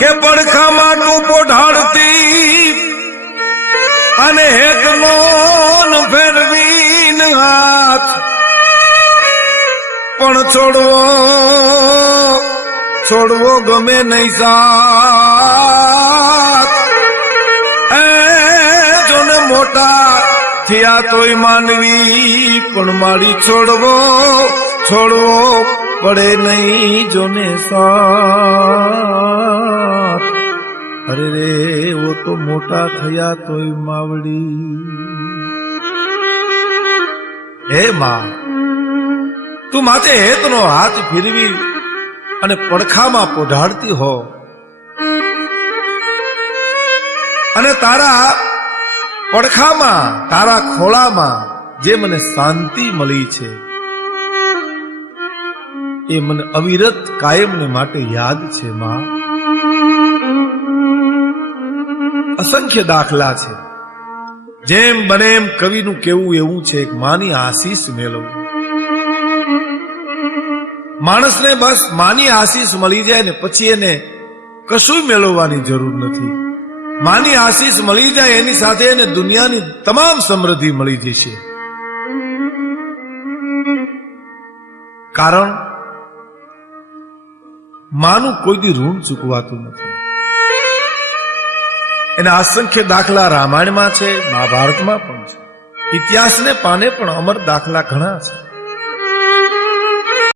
કે પડખામાં તું પોઢાડતી અને હેતનો ફેરવીન હાથ પણ છોડવો ગમે નહીં સાથ એ જોને મોટા થયા તોય માનવી પણ મારી છોડવો પડે નહીં જોને સાથ અરે રે વો તો મોટા થયા તોય માવડી હે માં તું માથે હેતનો હાથ ફેરવી અને પડખામાં પોઢાડતી હો અને તારા પડખામાં તારા ખોળામાં જે મને શાંતિ મળી છે એ મને અવિરત કાયમને માટે યાદ છે માં અસંખ્ય દાખલા છે જેમ બને એમ કવિનું કેવું એવું છે એક માની આશીષ મેળવવું માણસને બસ માની આશીષ મળી જાય ને પછી એને કશું મેળવવાની જરૂર નથી માની આશીષ મળી જાય એની સાથે એને દુનિયાની તમામ સમૃદ્ધિ મળી જશે કારણ માનું કોઈ દી ઋણ ચૂકવાતું નથી એના અસંખ્ય દાખલા રામાયણમાં છે મહાભારતમાં પણ છે ઇતિહાસને પાને પણ અમર દાખલા ઘણા છે